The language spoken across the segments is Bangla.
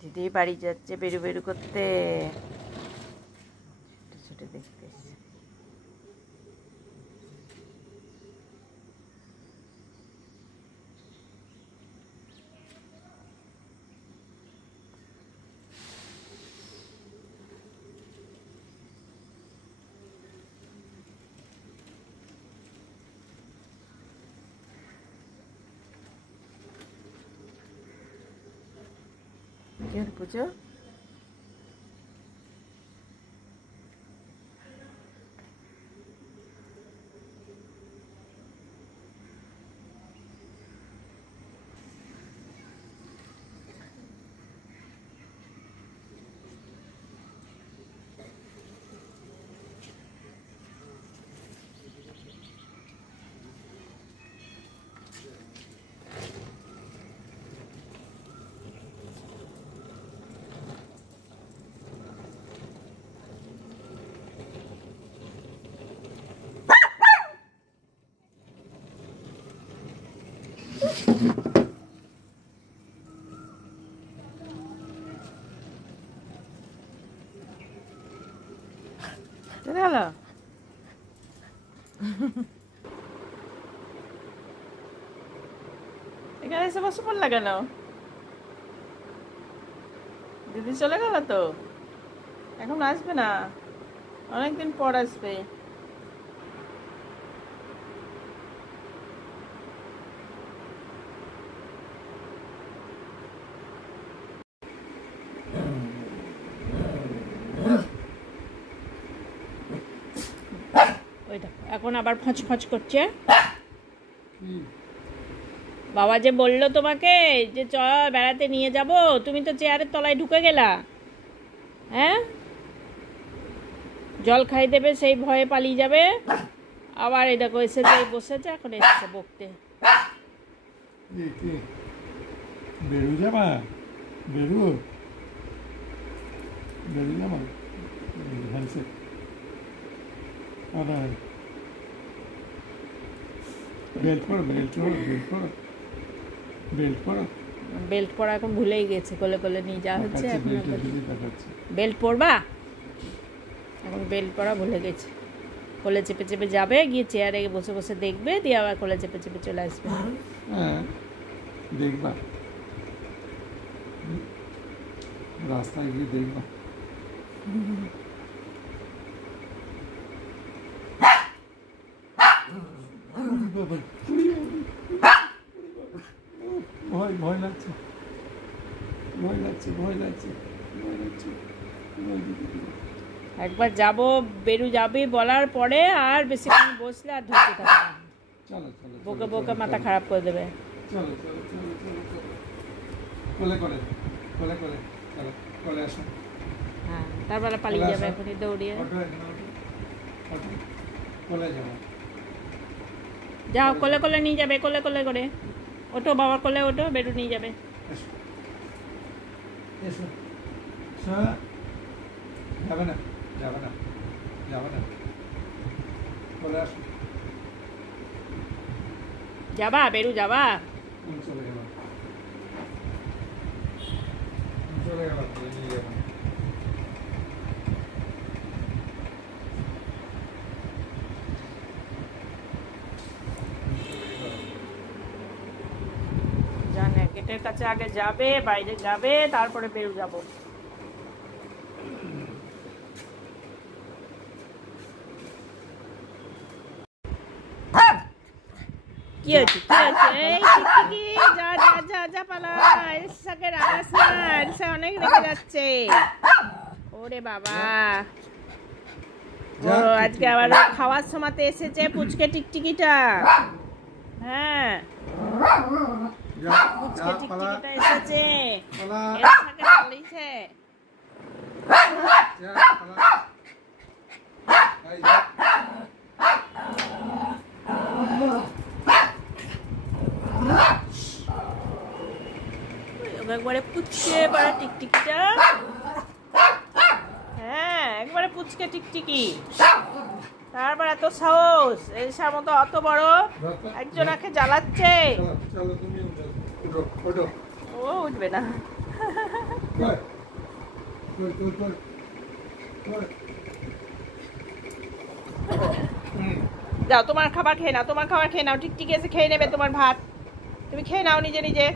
দিদি বাড়ি যাচ্ছে বেরু বেরু করতে, ছোট দেখতে এসছে। পুজো চলে গেল। এখানে এসে বসে পড়লা কেন? দিদি চলে গেল তো, এখন আসবে না, অনেকদিন পর আসবে। এখন আবার ফচ ফচ করছে। বাবা যে বললো তোমাকে যে চ বেড়াতে নিয়ে যাব, তুমি তো চেয়ারের তলায় ঢুকে গেলা। হ্যাঁ, জল খাই দেবে সেই ভয়ে পালিয়ে যাবে। আবার এই দেখো এসেছে, বসেছে, এখন এসেছে বকতে। বেরু যাবা, বেরু বেরু যাবা, হ্যান্ডসেট বেল্ট পরো, বেল্ট পরো, বেল্ট পরো, বেল্ট পরো। বেল্ট পরা এখন ভুলেই গেছে, কোলে কোলে নিয়ে যাওয়া হচ্ছে। এখন বেল্ট পরবা, এখন বেল্ট পরা ভুলে গেছে। কোলে চেপে চেপে যাবে, গিয়ে চেয়ারে বসে বসে দেখবে, দিয়ে আবার কোলে চেপে চেপে চলে আসবে। হ্যাঁ, দেখবা, রাস্তায় গিয়ে দেখবা। ভয় ভয় লাগছে, ভয় লাগছে, ভয় লাগছে, ভয় লাগছে। একবার যাব বেরু যাবে বলার পরে আর বেশিক্ষণ বসলে আর ধরতে থাকবে না। চলো চলো, বকে বকে মাথা খারাপ করে দেবে। চলো চলো চলো চলো চলো, কোলে কোলে, কোলে কোলে, চলো কোলে আসো। হ্যাঁ, তারপরে পালিয়ে যাবে এখনই দৌড়িয়ে। কোলে যাবো, যাও কোলে কোলে নিয়ে যাবে, কোলে কোলে করে ওঠো, বাবার কোলে ওঠো, বেরু নিয়ে যাবে। এসো এসো, যাবে না, যাবে না, যাবে না, কোলে আসো। যাবা বেরু, যাবা? চলে গেলাম, চলে গেলাম, নিয়ে যাবেন। জানে গেটের কাছে আগে যাবে, বাইরে যাবে, তারপরে বেরু যাব। কি হয়েছে, কি হয়েছে? এই টিকটিকি, যা যা যা যা পালা, এলসাকে রাগাস না, এলসা অনেক রেগে যাচ্ছে। ওরে বাবা, ও আজকে আবার খাওয়ার সময়তে এসেছে পুচকে টিকটিকিটা। হ্যাঁ, পুচকে টিকটিকিটা এসেছে, এলসাকে পালিয়েছে। একবারে পুচকে পাড়া টিকটিকিটা। হ্যাঁ, একবারে পুচকে টিকটিকি, তারপর এত সাহস, এলসার মতো অত বড় একজনাকে জ্বালাচ্ছে। ও ও উঠবে না। যাও তোমার খাবার খেয়ে নাও, তোমার খাবার খেয়ে নাও, টিকটিকি এসে খেয়ে নেবে তোমার ভাত, তুমি খেয়ে নাও নিজে নিজে।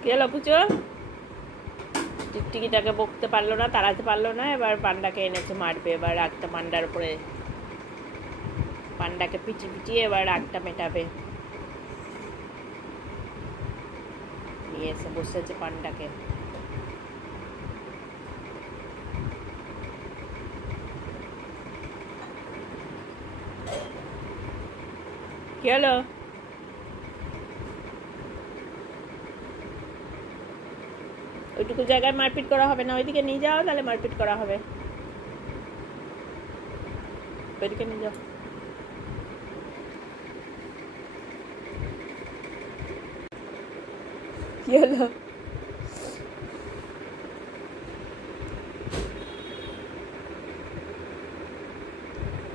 কি হলো পুচো? টিকটিকিটাকে বকতে পারলো না, তাড়াতে পারলো না, এবার পান্ডাকে এনেছে মারবে। এবার রাগটা পান্ডার উপরে, পান্ডাকে পিটিয়ে এবার রাগটা মেটাবে। নিয়ে এসে বসেছে পান্ডাকে। কি হলো? ওইটুকু জায়গায় মারপিট করা হবে না, ওইদিকে নিয়ে যাও, তাহলে মারপিট করা হবে। ওইদিকে নিয়ে যাও। কি হলো?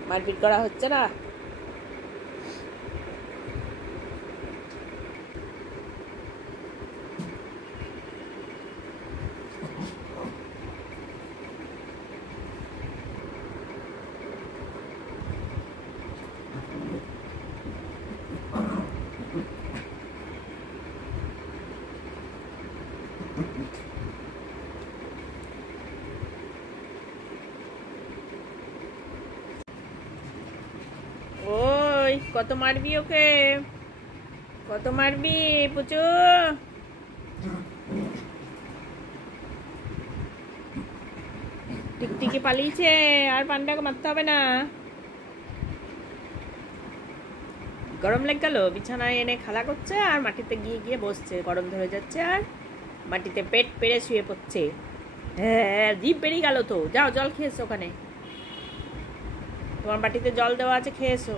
মারপিট করা হচ্ছে না? ওই কত মারবি ওকে? কত মারবি পুচু? টিকটিকি পালিয়েছে, আর পান্ডাকে মারতে হবে না। গরম লেগে গেল, বিছানায় এনে খেলা করছে আর মাটিতে গিয়ে গিয়ে বসছে, গরম ধরে যাচ্ছে আর মাটিতে পেট পেরে শুয়ে পড়ছে। হ্যাঁ, জিভ বেরিয়ে গেল তো। যাও জল খেয়েছো, ওখানে তোমার বাটিতে জল দেওয়া আছে, খেয়েছো।